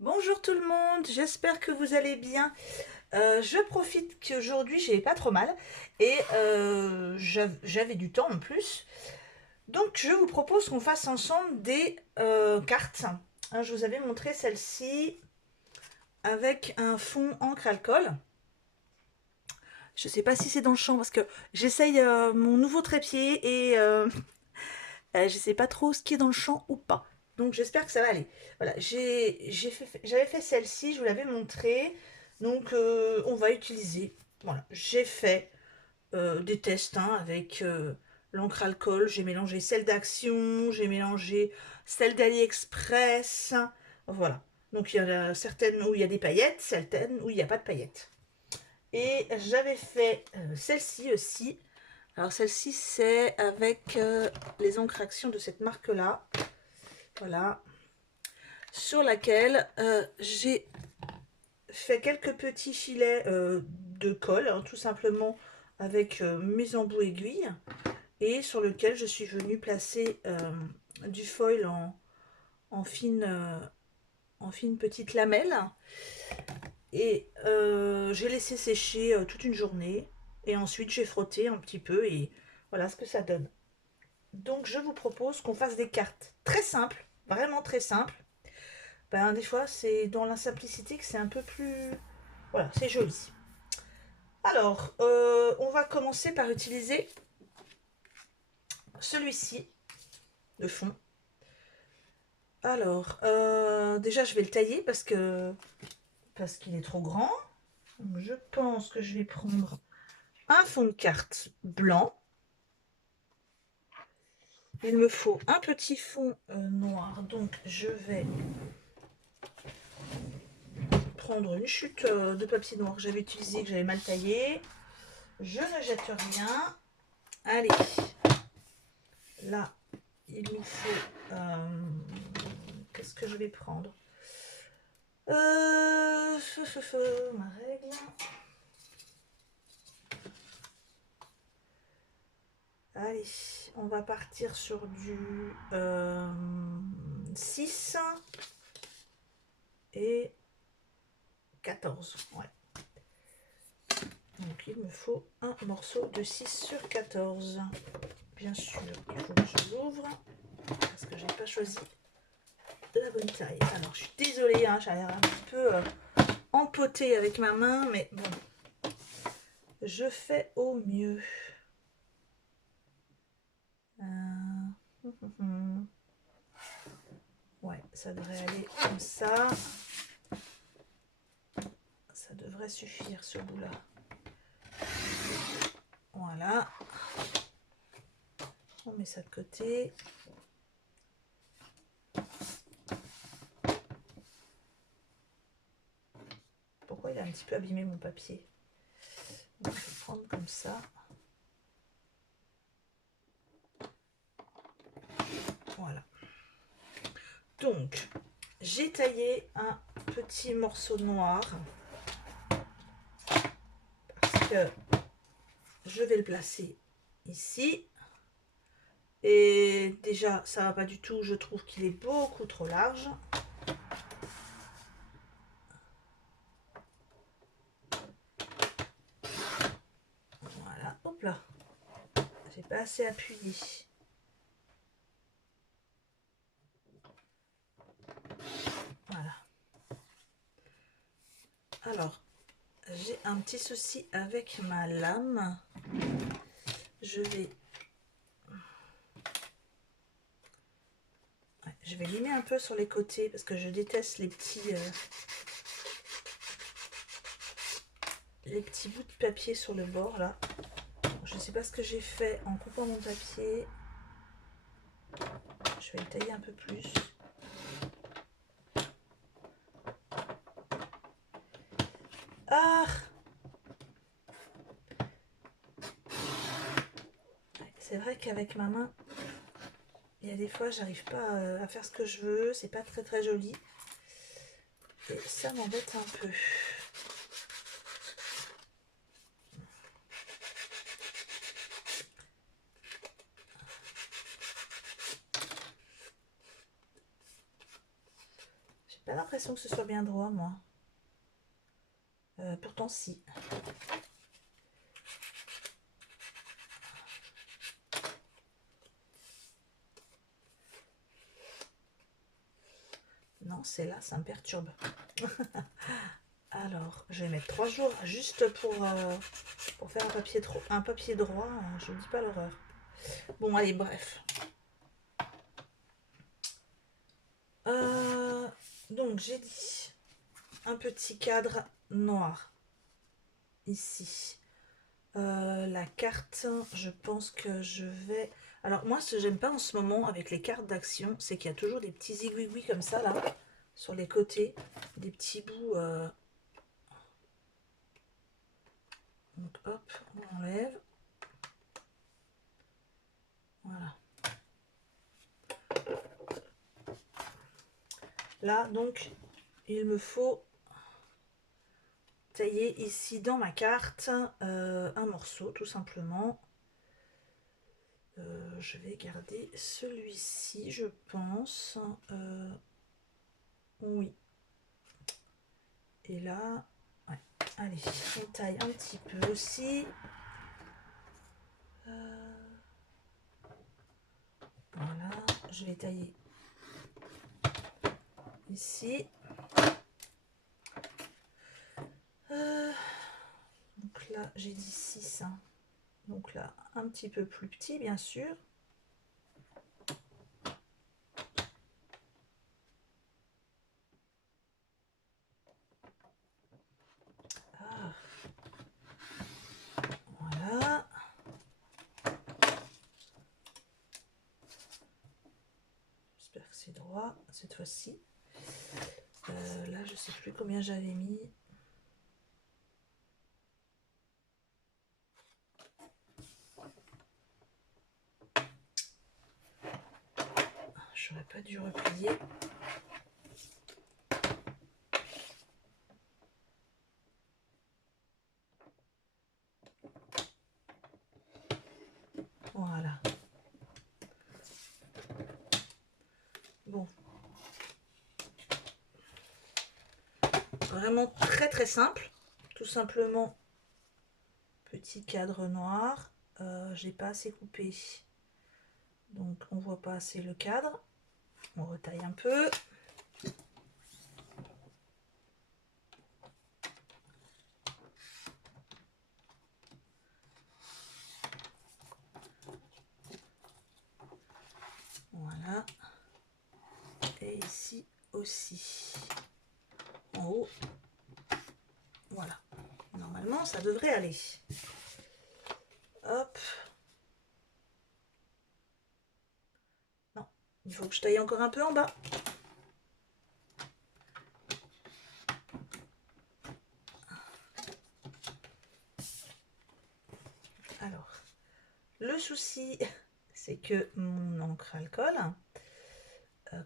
Bonjour tout le monde, j'espère que vous allez bien. Je profite qu'aujourd'hui j'ai pas trop mal et j'avais du temps en plus. Donc je vous propose qu'on fasse ensemble des cartes. Hein, je vous avais montré celle-ci avec un fond encre alcool. Je sais pas si c'est dans le champ parce que j'essaye mon nouveau trépied et je sais pas trop ce qui est dans le champ ou pas. Donc j'espère que ça va aller. Voilà, j'avais fait celle-ci, je vous l'avais montré. Donc on va utiliser. Voilà, j'ai fait des tests hein, avec l'encre alcool. J'ai mélangé celle d'Action, j'ai mélangé celle d'AliExpress. Voilà. Donc il y en a certaines où il y a des paillettes, certaines où il n'y a pas de paillettes. Et j'avais fait celle-ci aussi. Alors celle-ci c'est avec les encres Action de cette marque-là. Voilà. Sur laquelle j'ai fait quelques petits filets de colle, hein, tout simplement avec mes embouts aiguilles, et sur lequel je suis venue placer du foil en fine petite lamelle. Et j'ai laissé sécher toute une journée. Et ensuite j'ai frotté un petit peu et voilà ce que ça donne. Donc je vous propose qu'on fasse des cartes très simples, vraiment très simples. Ben, des fois c'est dans la simplicité que c'est un peu plus... Voilà, c'est joli. Alors, on va commencer par utiliser celui-ci de fond. Alors, déjà je vais le tailler parce qu'il est trop grand. Donc, je pense que je vais prendre un fond de carte blanc. Il me faut un petit fond noir, donc je vais prendre une chute de papier noir que j'avais utilisé, que j'avais mal taillé. Je ne jette rien. Allez, là, il nous faut... qu'est-ce que je vais prendre ma règle. Allez, on va partir sur du 6 et 14. Ouais. Donc il me faut un morceau de 6 sur 14. Bien sûr, il faut que je l'ouvre parce que j'ai pas choisi la bonne taille. Alors je suis désolée, hein, j'ai l'air un petit peu empotée avec ma main, mais bon, je fais au mieux. Ouais, ça devrait aller comme ça. Ça devrait suffire ce bout-là. Voilà. On met ça de côté. Pourquoi il a un petit peu abîmé mon papier? Donc, je vais prendre comme ça. Voilà. Donc, j'ai taillé un petit morceau noir parce que je vais le placer ici. Et déjà, ça va pas du tout. Je trouve qu'il est beaucoup trop large. Voilà, hop là. J'ai pas assez appuyé. Voilà. Alors, j'ai un petit souci avec ma lame. Je vais limer un peu sur les côtés parce que je déteste les petits bouts de papier sur le bord là. Je ne sais pas ce que j'ai fait en coupant mon papier. Je vais le tailler un peu plus. Ah! C'est vrai qu'avec ma main, il y a des fois, j'arrive pas à faire ce que je veux. C'est pas très très joli. Et ça m'embête un peu. J'ai Pas l'impression que ce soit bien droit, moi. Pourtant, si. Non, c'est là, ça me perturbe. Alors, je vais mettre 3 jours juste pour faire un papier droit. Je ne dis pas l'horreur. Bon, allez, bref. Donc, j'ai dit un petit cadre noir ici. La carte, je pense que je vais... Alors, moi, ce que j'aime pas en ce moment avec les cartes d'action, c'est qu'il y a toujours des petits aiguilles comme ça, là, sur les côtés. Des petits bouts... Donc, hop, on enlève. Voilà. Là, donc, il me faut tailler ici dans ma carte un morceau, tout simplement. Je vais garder celui-ci, je pense. Oui. Et là, ouais. Allez, on taille un petit peu aussi. Voilà, je vais tailler ici. Donc là, j'ai dit 6. Hein. Donc là, un petit peu plus petit, bien sûr. Ah. Voilà. J'espère que c'est droit cette fois-ci. Là, je sais plus combien j'avais mis. J'aurais pas dû replier. Voilà. Bon. Vraiment très très simple. Tout simplement, petit cadre noir. J'ai pas assez coupé. Donc on voit pas assez le cadre. On retaille un peu. Voilà. Et ici aussi. En haut. Voilà. Normalement, ça devrait aller. Hop. Non, il faut que je taille encore un peu en bas. Alors, le souci, c'est que mon encre alcool,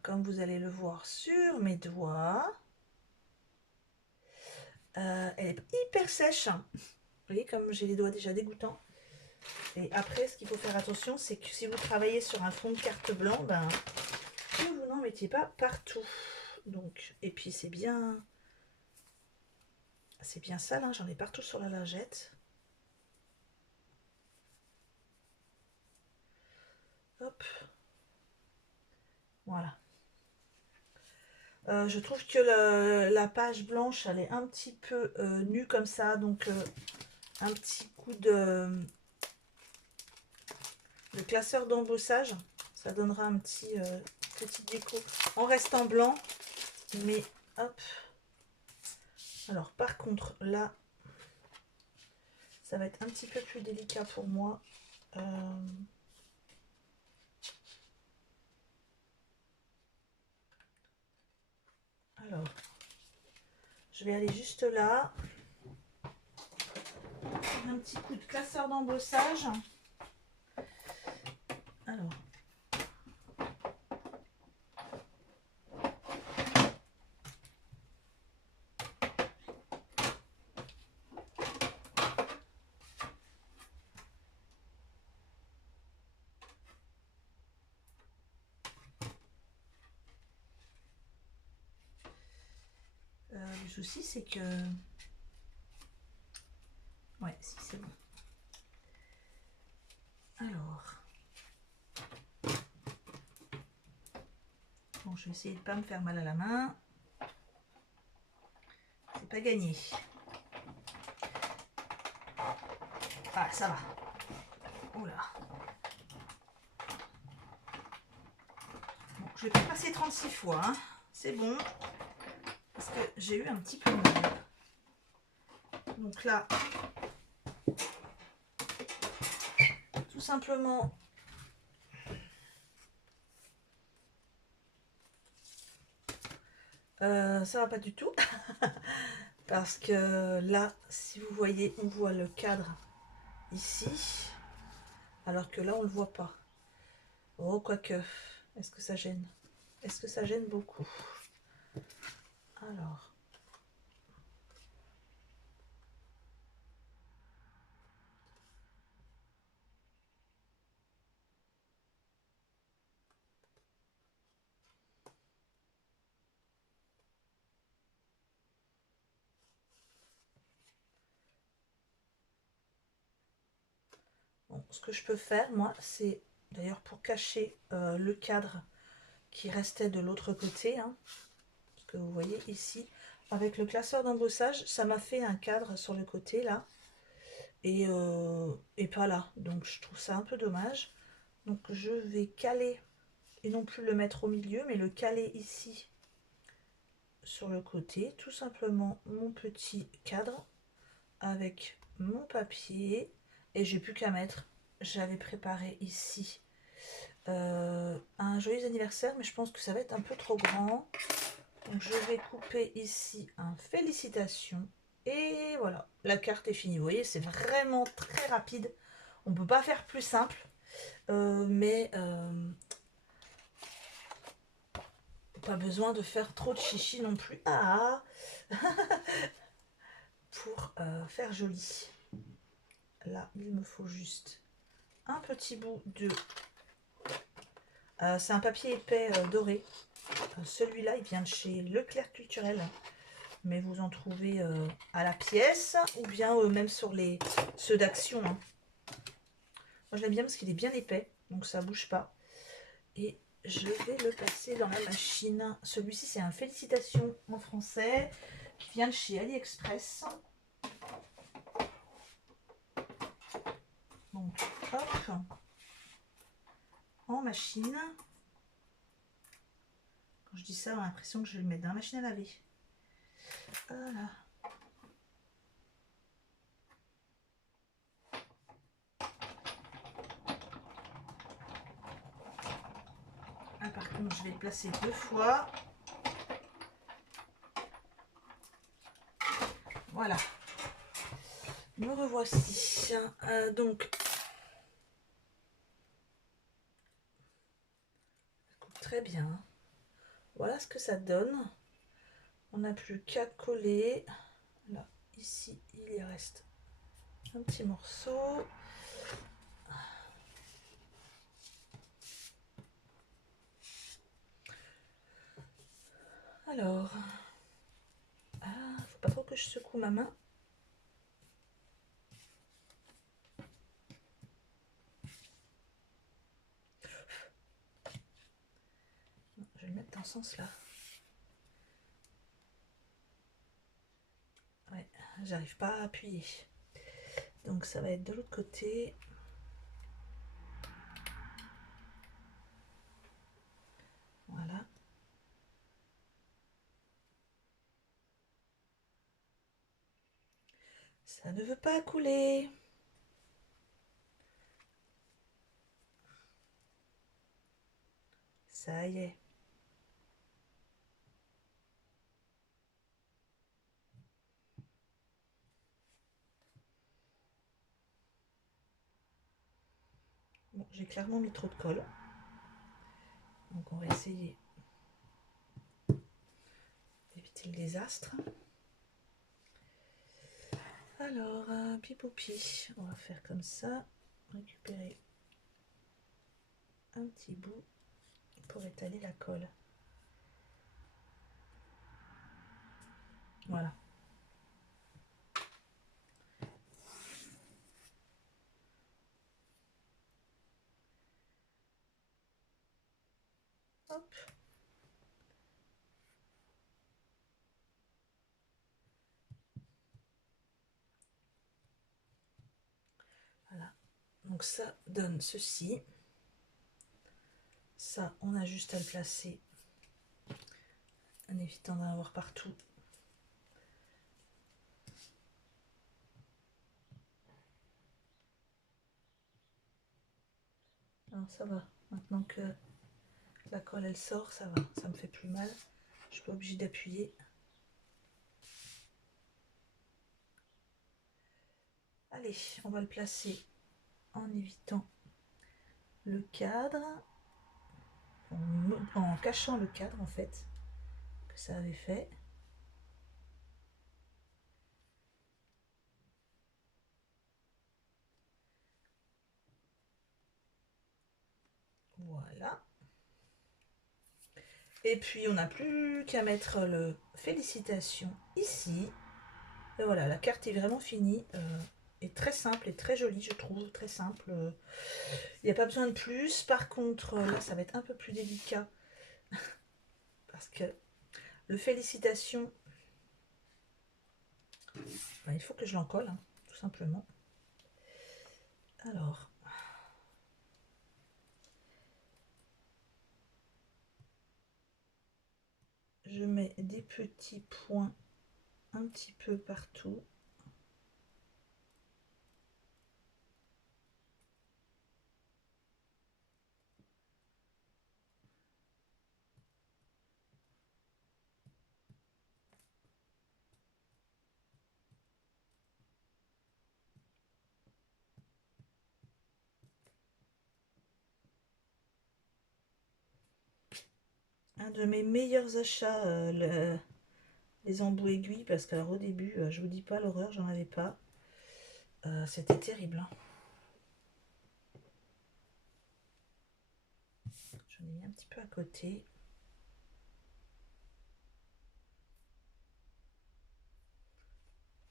comme vous allez le voir sur mes doigts, elle est hyper sèche. Vous voyez, comme j'ai les doigts déjà dégoûtants. Et après, ce qu'il faut faire attention, c'est que si vous travaillez sur un fond de carte blanc, ben, que vous n'en mettiez pas partout. Donc, et puis c'est bien sale, hein, j'en ai partout sur la lingette. Hop. Voilà. Je trouve que la page blanche, elle est un petit peu nue comme ça, donc un petit coup de classeur d'embossage, ça donnera un petit déco en restant blanc, mais hop. Alors par contre là, ça va être un petit peu plus délicat pour moi. Alors, je vais aller juste là. Un petit coup de classeur d'embossage. Alors. Le souci, c'est que... Ouais, si, c'est bon. Alors... Bon, je vais essayer de ne pas me faire mal à la main. C'est pas gagné. Ah, ça va. Oula. Bon, je vais pas passer 36 fois. Hein. C'est bon. Parce que j'ai eu un petit peu mal. Donc là, tout simplement, ça va pas du tout. Parce que là, si vous voyez, on voit le cadre ici. Alors que là, on le voit pas. Oh, quoique. Est-ce que ça gêne? Est-ce que ça gêne beaucoup? Alors. Bon, ce que je peux faire, moi, c'est d'ailleurs pour cacher le cadre qui restait de l'autre côté. Hein, parce que vous voyez ici, avec le classeur d'embossage, ça m'a fait un cadre sur le côté là. Et pas là. Donc je trouve ça un peu dommage. Donc je vais caler, et non plus le mettre au milieu, mais le caler ici sur le côté. Tout simplement mon petit cadre avec mon papier. Et j'ai plus qu'à mettre. J'avais préparé ici un joyeux anniversaire, mais je pense que ça va être un peu trop grand. Donc je vais couper ici un félicitations. Et voilà, la carte est finie. Vous voyez, c'est vraiment très rapide. On ne peut pas faire plus simple. Mais pas besoin de faire trop de chichi non plus. Ah pour faire joli. Là, il me faut juste un petit bout de... c'est un papier épais doré. Celui-là, il vient de chez Leclerc Culturel. Mais vous en trouvez à la pièce ou bien même sur ceux d'Action. Hein. Moi, je l'aime bien parce qu'il est bien épais, donc ça bouge pas. Et je vais le passer dans la machine. Celui-ci, c'est un Félicitations en français qui vient de chez AliExpress. Donc, hop, en machine. Quand je dis ça, on a l'impression que je vais le mettre dans la machine à laver. Voilà. Ah, par contre, je vais le placer 2 fois. Voilà. Me revoici. Donc, très bien. Voilà ce que ça donne. On n'a plus qu'à coller. Là, ici, il y reste un petit morceau. Alors, faut pas trop que je secoue ma main. Je vais le mettre dans ce sens-là. Ouais, j'arrive pas à appuyer. Donc ça va être de l'autre côté. Voilà. Ça ne veut pas couler. Ça y est. Bon, j'ai clairement mis trop de colle. Donc on va essayer d'éviter le désastre. Alors, pipoupi, on va faire comme ça. Récupérer un petit bout pour étaler la colle. Ouais, Voilà. Hop. Voilà. Donc ça donne ceci. Ça, on a juste à le placer en évitant d'en avoir partout. Alors ça va. Maintenant que la colle elle sort, ça va. Ça me fait plus mal. Je suis pas obligée d'appuyer. Allez, on va le placer en évitant le cadre, en cachant le cadre en fait, que ça avait fait. Voilà. Et puis on n'a plus qu'à mettre le félicitations ici. Et voilà, la carte est vraiment finie. Est très simple et très jolie, je trouve, très simple. Il n'y a pas besoin de plus. Par contre, là, ça va être un peu plus délicat. Parce que le félicitations, ben, il faut que je l'encolle, hein, tout simplement. Alors, je mets des petits points un petit peu partout. Un de mes meilleurs achats, les embouts aiguilles, parce que au début, je vous dis pas l'horreur, j'en avais pas. C'était terrible. Hein. J'en ai mis un petit peu à côté.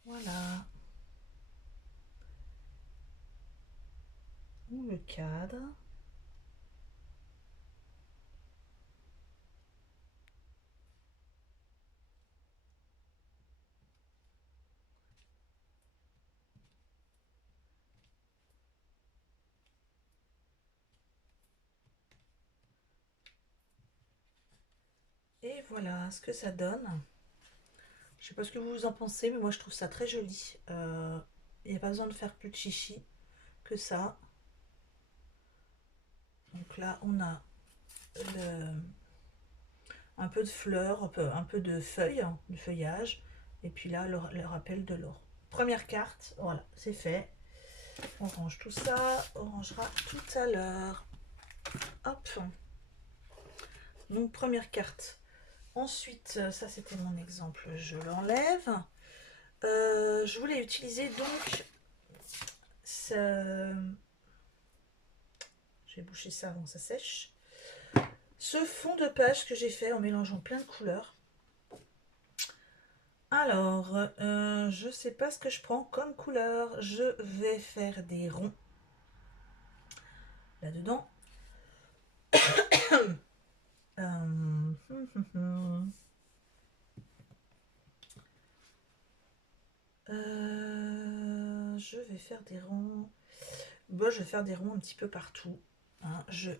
Voilà. Ou le cadre. Et voilà ce que ça donne. Je sais pas ce que vous en pensez, mais moi je trouve ça très joli. Il n'y a pas besoin de faire plus de chichi que ça. Donc là, on a un peu de fleurs, un peu de feuilles, de feuillage. Et puis là, le rappel de l'or. Première carte, voilà, c'est fait. On range tout ça, on rangera tout à l'heure. Hop. Donc première carte. Ensuite, ça c'était mon exemple, je l'enlève. Je voulais utiliser donc ce... Je vais boucher ça avant que ça sèche. Ce fond de page que j'ai fait en mélangeant plein de couleurs. Alors, je sais pas ce que je prends comme couleur. Je vais faire des ronds là-dedans. Je vais faire des ronds. Bon, je vais faire des ronds un petit peu partout. Hein. Je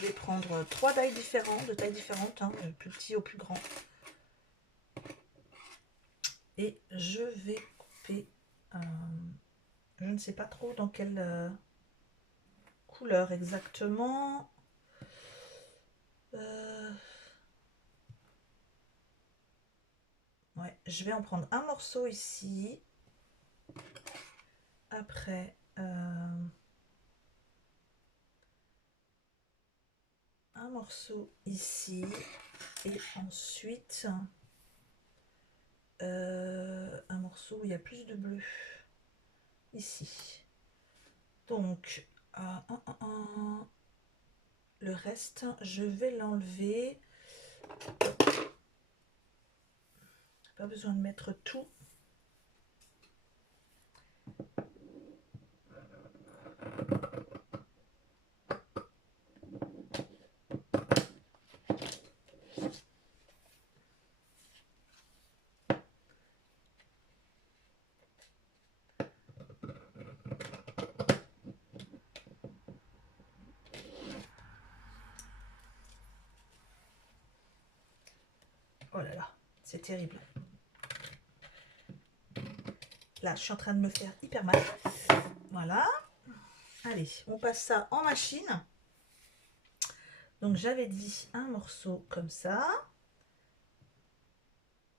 vais prendre 3 tailles différentes, de tailles différentes, hein, du plus petit au plus grand. Et je vais couper. Je ne sais pas trop dans quelle couleur exactement. Ouais, je vais en prendre un morceau ici. Après, un morceau ici. Et ensuite, un morceau où il y a plus de bleu. Ici. Donc, le reste, je vais l'enlever. pas besoin de mettre tout. Oh là là, c'est terrible. Là, je suis en train de me faire hyper mal. Voilà. Allez, on passe ça en machine. Donc, j'avais dit un morceau comme ça.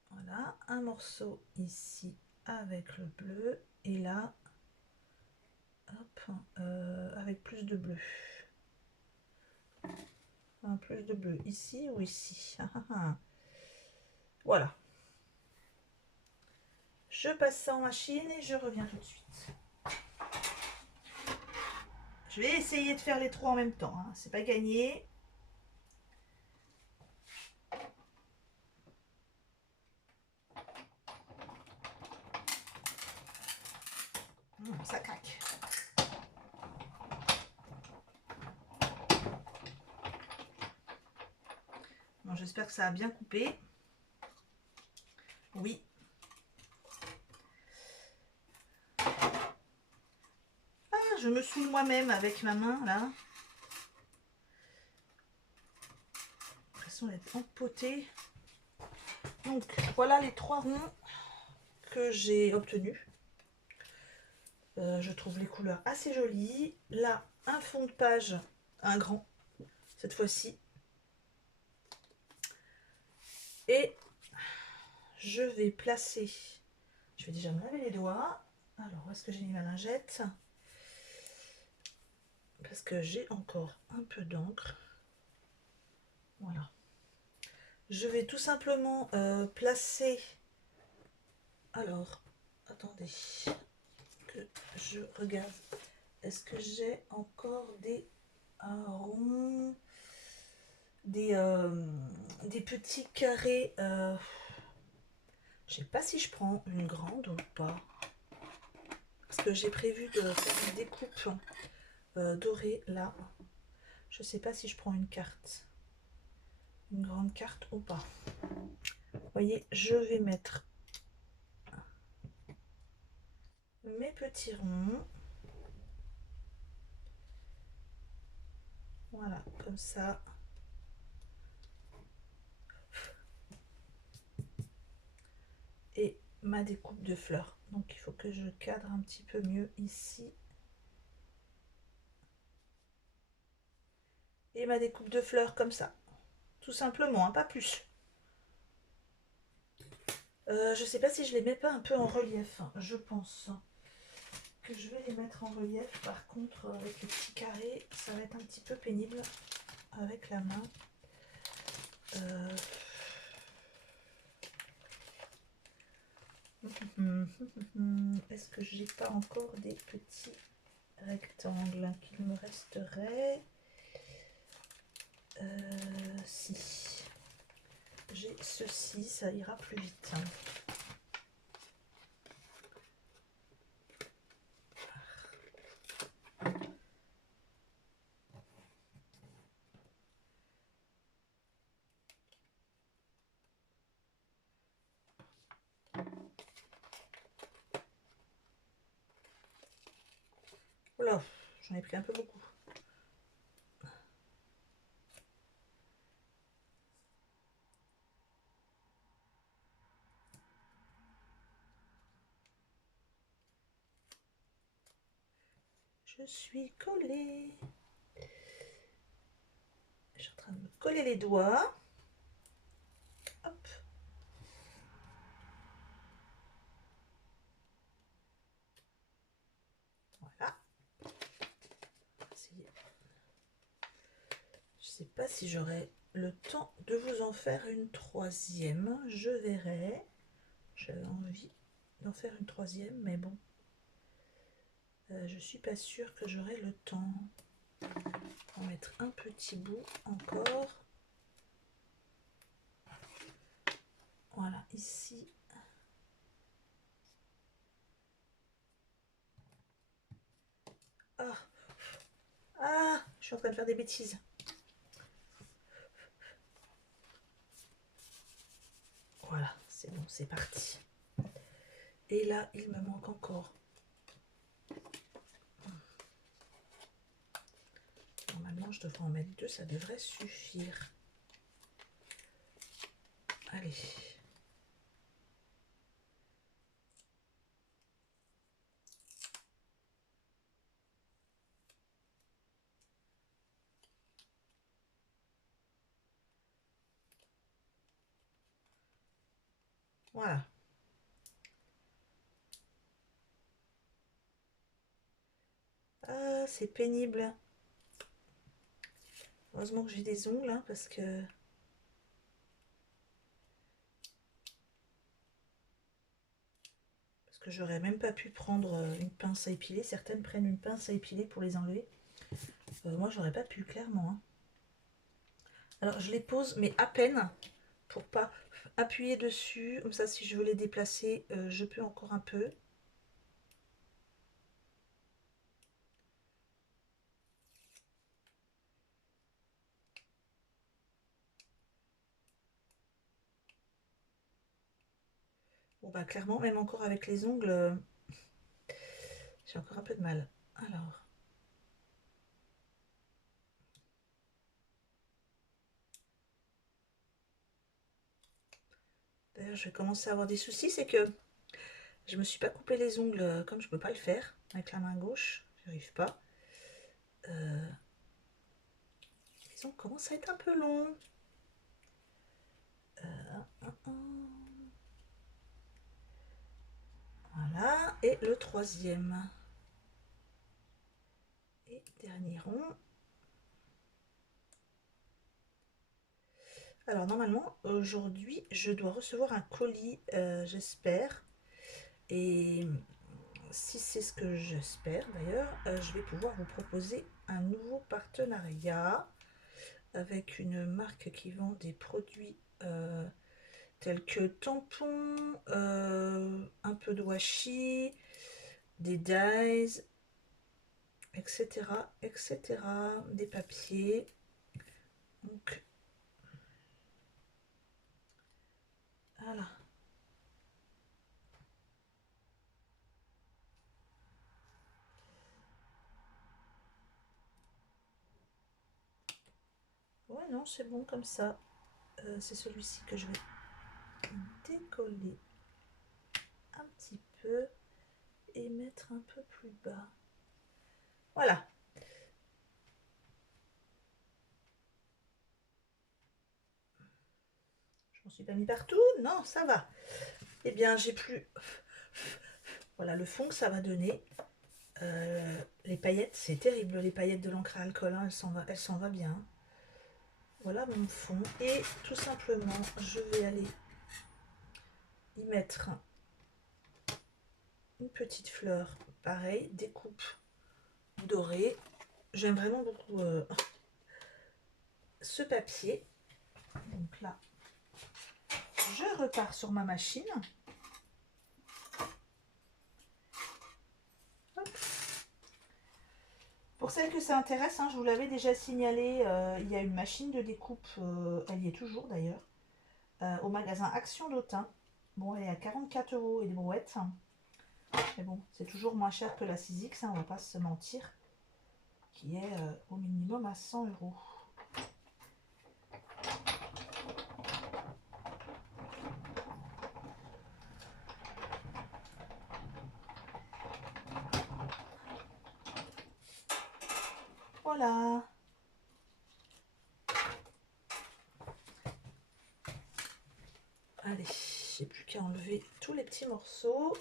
Voilà, un morceau ici avec le bleu. Et là, hop, avec plus de bleu. Un plus de bleu ici ou ici. Voilà. Je passe ça en machine et je reviens tout de suite. Je vais essayer de faire les trois en même temps, hein. C'est pas gagné. Ça craque. Bon, j'espère que ça a bien coupé. Oui. Ah, je me saoule moi-même avec ma main, là. J'ai l'impression d'être empotée. Donc, voilà les trois ronds que j'ai obtenus. Je trouve les couleurs assez jolies. Là, un fond de page, un grand, cette fois-ci. Et je vais placer... Je vais déjà me laver les doigts. Alors, où est-ce que j'ai mis ma lingette? Parce que j'ai encore un peu d'encre. Voilà. Je vais tout simplement placer... Alors, attendez que je regarde. Est-ce que j'ai encore des ronds, des petits carrés? Je sais pas si je prends une grande ou pas. Parce que j'ai prévu de faire une découpe dorée là. Je sais pas si je prends une carte. Une grande carte ou pas. Vous voyez, je vais mettre mes petits ronds. Voilà, comme ça. Et ma découpe de fleurs. Donc il faut que je cadre un petit peu mieux ici. Et ma découpe de fleurs comme ça. Tout simplement, hein, pas plus. Je sais pas si je les mets pas un peu en relief. Je pense que je vais les mettre en relief. Par contre, avec les petits carrés, ça va être un petit peu pénible avec la main. Est-ce que j'ai pas encore des petits rectangles qu'il me resterait? Si. J'ai ceci, ça ira plus vite. Oula, j'en ai pris un peu beaucoup. Je suis collée. Je suis en train de me coller les doigts. Hop. Voilà. Je sais pas si j'aurai le temps de vous en faire une troisième. Je verrai. J'avais envie d'en faire une troisième, mais bon. Je suis pas sûre que j'aurai le temps. On va mettre un petit bout encore. Voilà, ici. Ah, ah, je suis en train de faire des bêtises. Voilà, c'est bon, c'est parti. Et là, il me manque encore. Normalement, je devrais en mettre 2, ça devrait suffire. Allez. Voilà. Ah, c'est pénible. Heureusement que j'ai des ongles, hein, parce que j'aurais même pas pu prendre une pince à épiler. Certaines prennent une pince à épiler pour les enlever. Moi, j'aurais pas pu, clairement. Hein. Alors, je les pose, mais à peine, pour pas appuyer dessus. Comme ça, si je veux les déplacer, je peux encore un peu. Bon, bah, clairement, même encore avec les ongles, j'ai encore un peu de mal. Alors... D'ailleurs, je vais commencer à avoir des soucis, c'est que je me suis pas coupé les ongles comme je peux pas le faire avec la main gauche, j'arrive pas. Les ongles commencent à être un peu longs. Voilà, et le troisième. Et dernier rond. Alors normalement, aujourd'hui, je dois recevoir un colis, j'espère. Et si c'est ce que j'espère d'ailleurs, je vais pouvoir vous proposer un nouveau partenariat avec une marque qui vend des produits tels que tampons, un peu de washi, des dyes, etc., etc., des papiers. Donc voilà. Ouais, non, c'est bon comme ça. C'est celui-ci que je vais décoller un petit peu et mettre un peu plus bas. Voilà. Je m'en suis pas mis partout. Non, ça va. Eh bien, j'ai plus... Voilà le fond que ça va donner. Les paillettes, c'est terrible. Les paillettes de l'encre à alcool, hein, elle s'en va bien. Voilà mon fond. Et tout simplement, je vais aller y mettre une petite fleur. Pareil, découpe dorée. J'aime vraiment beaucoup ce papier. Donc là, je repars sur ma machine. Hop. Pour celles que ça intéresse, hein, je vous l'avais déjà signalé, il y a une machine de découpe, elle y est toujours d'ailleurs, au magasin Action d'Autun. Bon, elle est à 44 € et des brouettes. Mais bon, c'est toujours moins cher que la 6X, hein, on va pas se mentir, qui est au minimum à 100 €. Voilà. Allez, j'ai plus qu'à enlever tous les petits morceaux.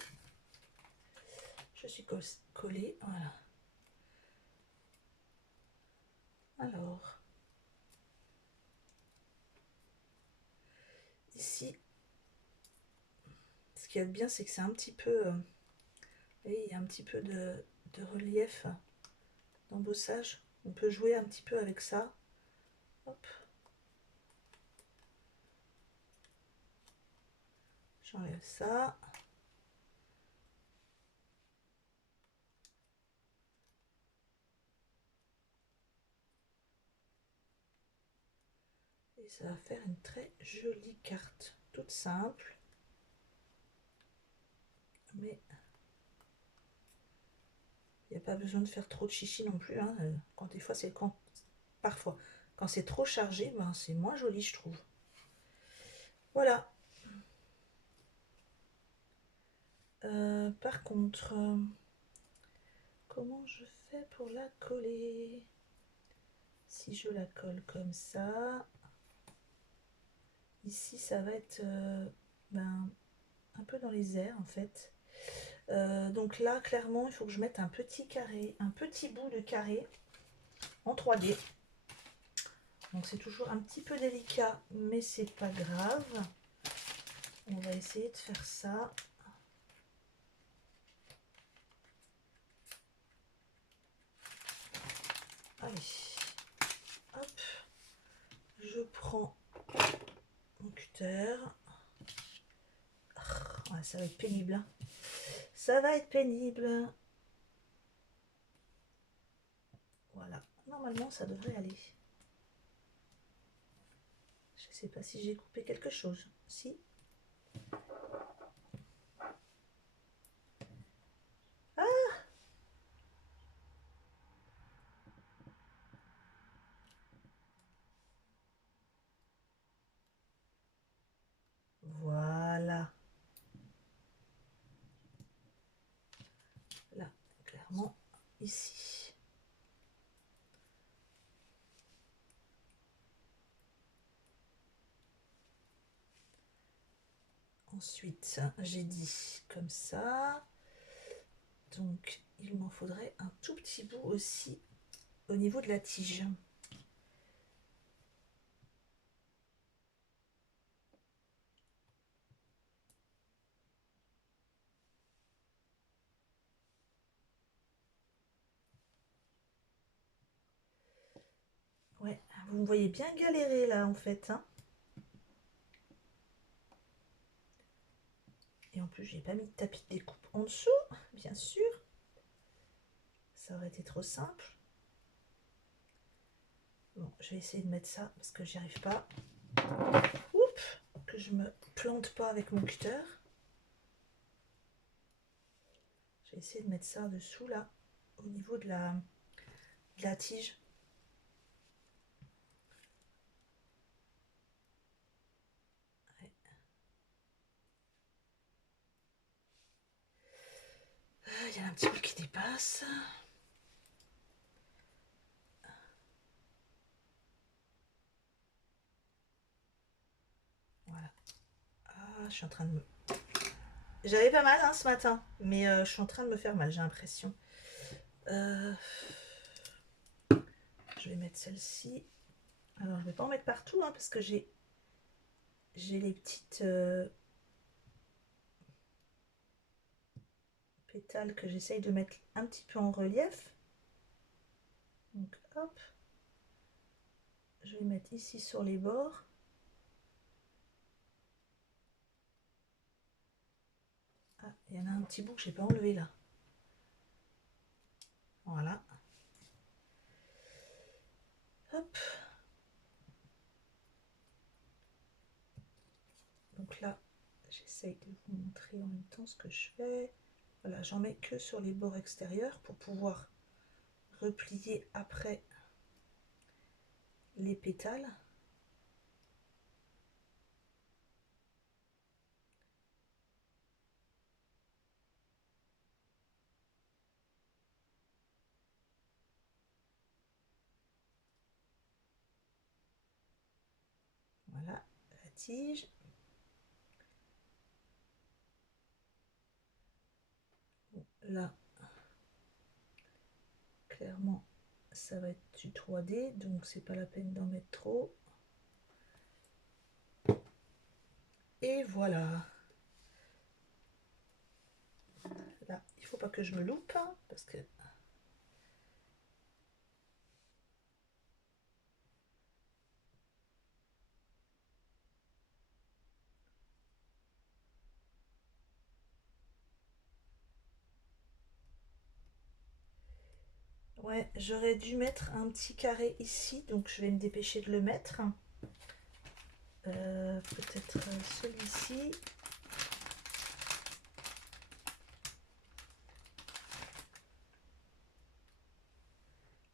Je suis collée, voilà. Alors, ici, ce qu'il y a de bien, c'est que c'est un petit peu... et il y a un petit peu de relief, d'embossage. On peut jouer un petit peu avec ça. Hop. J'enlève ça. Et ça va faire une très jolie carte, toute simple. Mais il n'y a pas besoin de faire trop de chichi non plus. Hein. Quand des fois, parfois, quand c'est trop chargé, ben, c'est moins joli, je trouve. Voilà. Par contre, comment je fais pour la coller? Si je la colle comme ça, ici ça va être ben, un peu dans les airs en fait. Donc là, clairement, il faut que je mette un petit carré, un petit bout de carré en 3D. Donc c'est toujours un petit peu délicat, mais c'est pas grave. On va essayer de faire ça. Allez, hop, je prends mon cutter. Oh, ça va être pénible. Hein. Ça va être pénible. Voilà, normalement ça devrait aller. Je sais pas si j'ai coupé quelque chose. Si. Ah! Voilà. Là, clairement, ici. Ensuite, j'ai dit comme ça. Donc, il m'en faudrait un tout petit bout aussi au niveau de la tige. Ouais, vous me voyez bien galérer là en fait. Hein. Et en plus, j'ai pas mis de tapis de découpe en dessous, bien sûr. Ça aurait été trop simple. Bon, je vais essayer de mettre ça parce que j'y arrive pas. Oups, que je me plante pas avec mon cutter. Je vais essayer de mettre ça en dessous là, au niveau de la tige. Ouais. Il y en a un petit peu qui dépasse. Voilà. Ah, je suis en train de me... J'avais pas mal hein, ce matin, mais je suis en train de me faire mal, j'ai l'impression. Je vais mettre celle-ci. Alors, je vais pas en mettre partout hein, parce que j'ai les petites pétales que j'essaye de mettre un petit peu en relief. Donc, hop. Je vais mettre ici sur les bords. Ah, il y en a un petit bout que j'ai pas enlevé là. Voilà. Hop. Donc là, j'essaye de vous montrer en même temps ce que je fais. Voilà, j'en mets que sur les bords extérieurs pour pouvoir replier après les pétales. Voilà, la tige. Bon, là, clairement, ça va être du 3D, donc c'est pas la peine d'en mettre trop. Et voilà. Là, il faut pas que je me loupe, hein, parce que... Ouais, j'aurais dû mettre un petit carré ici, donc je vais me dépêcher de le mettre. peut-être celui-ci.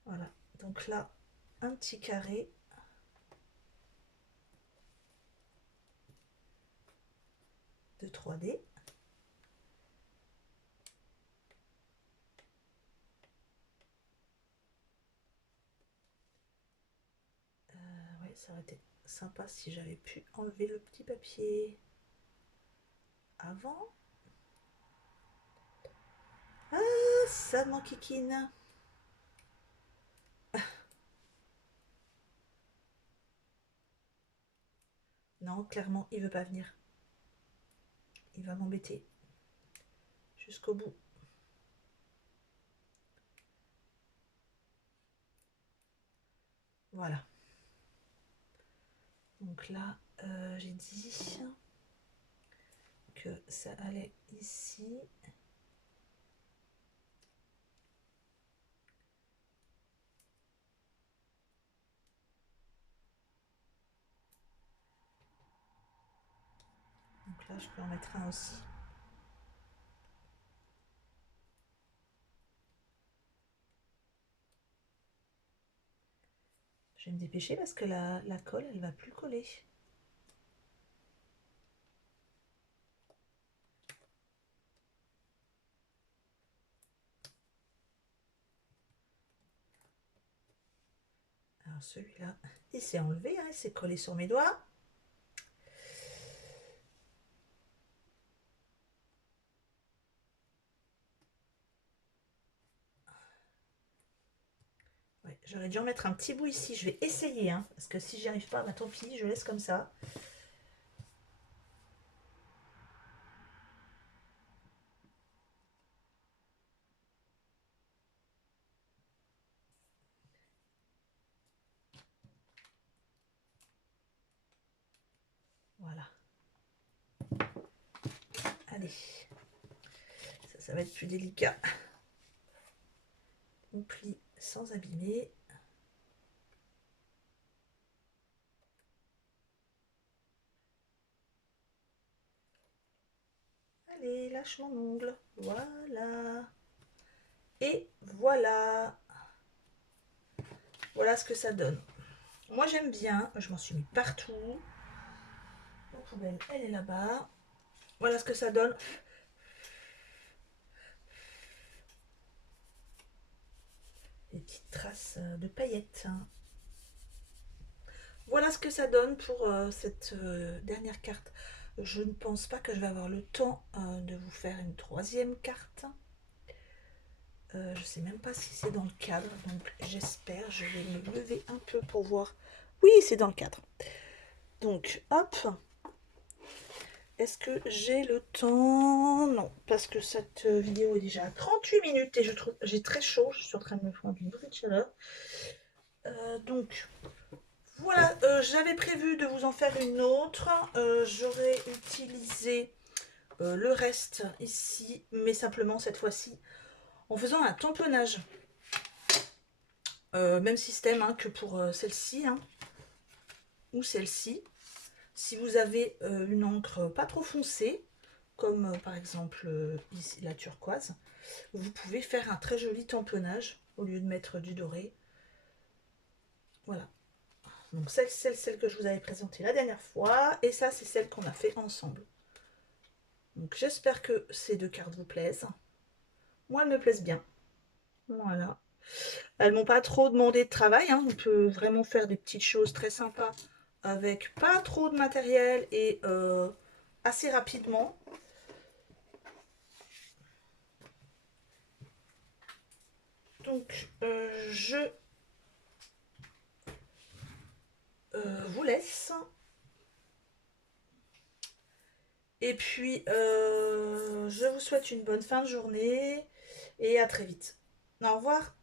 Voilà, donc là, un petit carré. De 3D. Ouais, ça aurait été sympa si j'avais pu enlever le petit papier avant. Ah, ça m'enquiquine. Non, clairement, il veut pas venir. Il va m'embêter jusqu'au bout. Voilà. Donc là, j'ai dit que ça allait ici. Donc là, je peux en mettre un aussi. Je vais me dépêcher parce que la colle, elle va plus coller. Alors celui-là, il s'est enlevé, hein, il s'est collé sur mes doigts. Ouais, j'aurais dû en mettre un petit bout ici. Je vais essayer, hein, parce que si j'y arrive pas, bah, tant pis, je laisse comme ça. Voilà. Allez. Ça va être plus délicat. On plie sans abîmer. Allez, lâche mon ongle. Voilà. Et voilà. Voilà ce que ça donne. Moi, j'aime bien. Je m'en suis mis partout. La poubelle, elle est là-bas. Voilà ce que ça donne. Des petites traces de paillettes. Voilà ce que ça donne pour cette dernière carte. Je ne pense pas que je vais avoir le temps de vous faire une troisième carte. Je ne sais même pas si c'est dans le cadre, donc j'espère. Je vais me lever un peu pour voir. Oui, c'est dans le cadre. Donc, hop. Est-ce que j'ai le temps? Non, parce que cette vidéo est déjà à 38 minutes et je trouve j'ai très chaud. Je suis en train de me prendre une bouffée de chaleur. Donc, voilà, j'avais prévu de vous en faire une autre. J'aurais utilisé le reste ici, mais simplement cette fois-ci en faisant un tamponnage. Même système hein, que pour celle-ci hein, ou celle-ci. Si vous avez une encre pas trop foncée, comme par exemple ici la turquoise, vous pouvez faire un très joli tamponnage au lieu de mettre du doré. Voilà. Donc celle que je vous avais présentée la dernière fois, et ça c'est celle qu'on a fait ensemble. Donc j'espère que ces deux cartes vous plaisent. Moi elles me plaisent bien. Voilà. Elles m'ont pas trop demandé de travail, hein. On peut vraiment faire des petites choses très sympas avec pas trop de matériel et assez rapidement. Donc je vous laisse. Et puis je vous souhaite une bonne fin de journée et à très vite. Au revoir.